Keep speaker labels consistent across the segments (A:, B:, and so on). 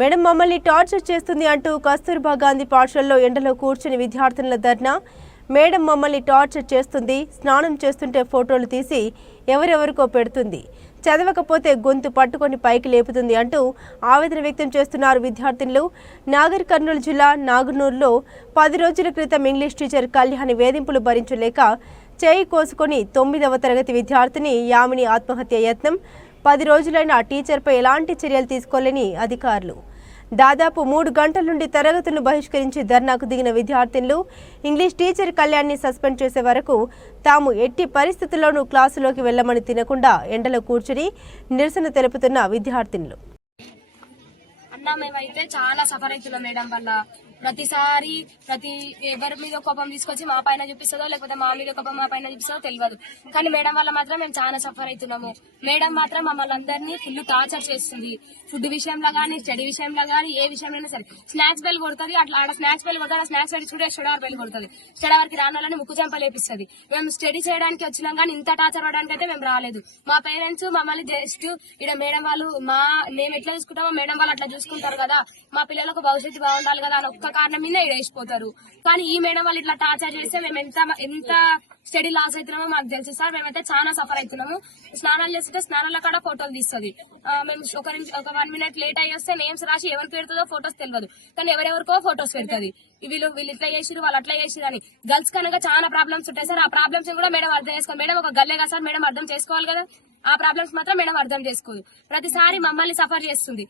A: Madam మమ్మల్ని torture చేస్తుంది అంటూ కస్తూర్బా గాంధీ పాఠశాలలో ఎండలో కూర్చుని విద్యార్థినుల ధర్నా. మేడం మమ్మల్ని టార్చర్ చేస్తుంది స్నానం చేస్తుంటే ఫోటోలు తీసి ఎవరెవరికో పెడుతుంది. చదవకపోతే గొంతు పట్టుకొని పైకి లేపుతుంది అంటూ ఆవేదన వ్యక్తం చేస్తున్నారు విద్యార్థినులు. నాగర్ కర్నూలు జిల్లా నాగనూరులో పది రోజుల క్రితం ఇంగ్లీష్ టీచర్ కళ్యాణి వేధింపులు భరించలేక చేయి కోసుకొని తొమ్మిదవ తరగతి విద్యార్థిని యామిని ఆత్మహత్య యత్నం. పది రోజులైన ఆ టీచర్పై ఎలాంటి చర్యలు తీసుకోలేని అధికారులు. దాదాపు మూడు గంటల నుండి తరగతులను బహిష్కరించి ధర్నాకు దిగిన విద్యార్థినులు ఇంగ్లీష్ టీచర్ కళ్యాణ్ని సస్పెండ్ చేసే వరకు తాము ఎట్టి పరిస్థితుల్లోనూ క్లాసులోకి వెళ్ళమని తినకుండా ఎండలో కూర్చుని నిరసన తెలుపుతున్న విద్యార్థినులు.
B: అన్న మేమైతే చాలా సఫర్ అవుతున్నాం మేడం వల్ల ప్రతిసారి ప్రతి ఎవరి మీద కోపం తీసుకొచ్చి మా పైన చూపిస్తుందో లేకపోతే మా మీద కోపం మా పైన చూపిస్తుందో తెలియదు. కానీ మేడం వల్ల మాత్రం మేము చాలా సఫర్ అవుతున్నాము. మేడం మాత్రం మమ్మల్ని అందరినీ ఫుల్ టార్చర్ చేస్తుంది. ఫుడ్ విషయంలో కానీ స్టడీ విషయంలో కానీ ఏ విషయంలో సరే. స్నాక్స్ బెల్ కొడుతుంది అట్లా ఆడ స్నాక్స్ బెల్ కొడతాడు స్నాక్స్ పెట్టించుకుంటే స్టడవర్ బెల్ కొడుతుంది. స్టడవర్కి వరకు రాని వాళ్ళని ముక్కు చెంపలేపిస్తుంది మేము స్టడీ చేయడానికి వచ్చినాం కానీ ఇంత టార్చర్ పడడానికి అయితే మేము రాలేదు. మా పేరెంట్స్ మమ్మల్ని జస్ట్ ఇక్కడ మేడం వాళ్ళు మా మేము ఎట్లా చూసుకుంటామో మేడం వాళ్ళు అట్లా చూసుకుంటారు కదా. మా పిల్లలకు భవిష్యత్తు బాగుండాలి కదా అని ఒక్క కారణం మీద ఇడేసిపోతారు కానీ ఈ మేడం వాళ్ళు ఇట్లా టార్చర్ చేస్తే మేము ఎంత ఎంత స్టడీ లాస్ అవుతున్నామో మాకు తెలుసు సార్. మేమైతే చాలా సఫర్ అవుతున్నాము స్నానాలు చేస్తుంటే స్నానాల కాడ ఫోటోలు తీస్తుంది. మేము ఒక ఒక వన్ మినిట్ లేట్ అయ్యి వస్తే నేమ్స్ రాసి ఎవరు పెడుతుందో ఫోటోస్ తెలియదు కానీ ఎవరెవరికో ఫోటోస్ పెడుతుంది. వీళ్ళు వీళ్ళు ఇట్లా చేసిరు వాళ్ళు అట్లా చేసిరు అని. గర్ల్స్ కనుక చాలా ప్రాబ్లమ్స్ ఉంటాయి సార్. ఆ ప్రాబ్లమ్స్ కూడా మేడం అర్థం చేసుకోవాలి. మేడం ఒక గల్లే కదా సార్. మేడం అర్థం చేసుకోవాలి కదా. ఆ ప్రాబ్లమ్స్ మాత్రం మేడం అర్థం చేసుకోదు. ప్రతిసారి మమ్మల్ని సఫర్ చేస్తుంది.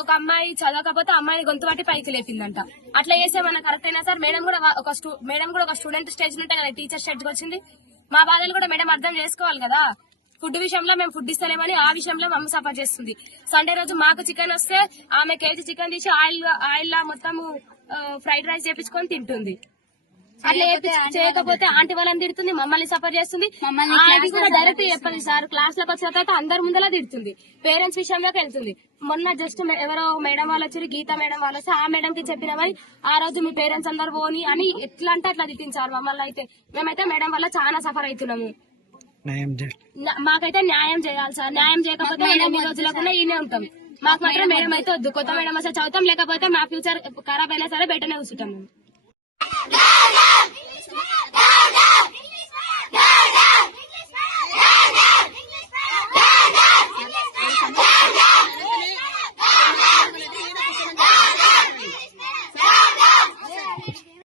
B: ఒక అమ్మాయి చదవకపోతే అమ్మాయి గొంతు పట్టి పైకి లేపిందంట. అట్లా చేస్తే మన కరెక్ట్ అయినా సార్ మేడం కూడా ఒక స్టూ మేడం కూడా ఒక స్టూడెంట్ స్టేజ్ ఉంటాయి కదా టీచర్ స్టేజ్కి వచ్చింది. మా బాధలు కూడా మేడం అర్థం చేసుకోవాలి కదా. ఫుడ్ విషయంలో మేము ఫుడ్ ఇస్తలేమని ఆ విషయంలో మమ్మల్ని సఫర్ చేస్తుంది. సండే రోజు మాకు చికెన్ వస్తే ఆమె కేజీ చికెన్ తీసి ఆయిల్ ఆయిల్లా మొత్తము ఫ్రైడ్ రైస్ చేపించుకొని తింటుంది. అట్లా చేయకపోతే ఆంటీ వాళ్ళని తిడుతుంది. మమ్మల్ని సఫర్ చేస్తుంది. ఆ, అది కూడా డైరెక్ట్ చెప్పండి సార్ క్లాస్లోకి వచ్చిన తర్వాత అందరి ముందలా తిడుతుంది. పేరెంట్స్ విషయంలోకి వెళ్తుంది. మొన్న జస్ట్ ఎవరో మేడం వాళ్ళు వచ్చారు గీత మేడం వాళ్ళు వస్తే ఆ మేడం కి చెప్పినామని ఆ రోజు మీ పేరెంట్స్ అందరు పోని అని ఎట్లా అంటే అట్లా తిట్టించారు మమ్మల్ని అయితే. మేమైతే మేడం వల్ల చాలా సఫర్ అవుతున్నాము. మాకైతే న్యాయం చేయాలి సార్. న్యాయం చేయకపోతే ఎన్ని రోజులకుండా ఈయనే ఉంటాం. మాకు మాత్రం మేడం అయితే వద్దు. కొత్త మేడం వస్తే చదువుతాం లేకపోతే మా ఫ్యూచర్ ఖరాబ్ అయినా సరే బయటనే కూర్చుంటాం మేము.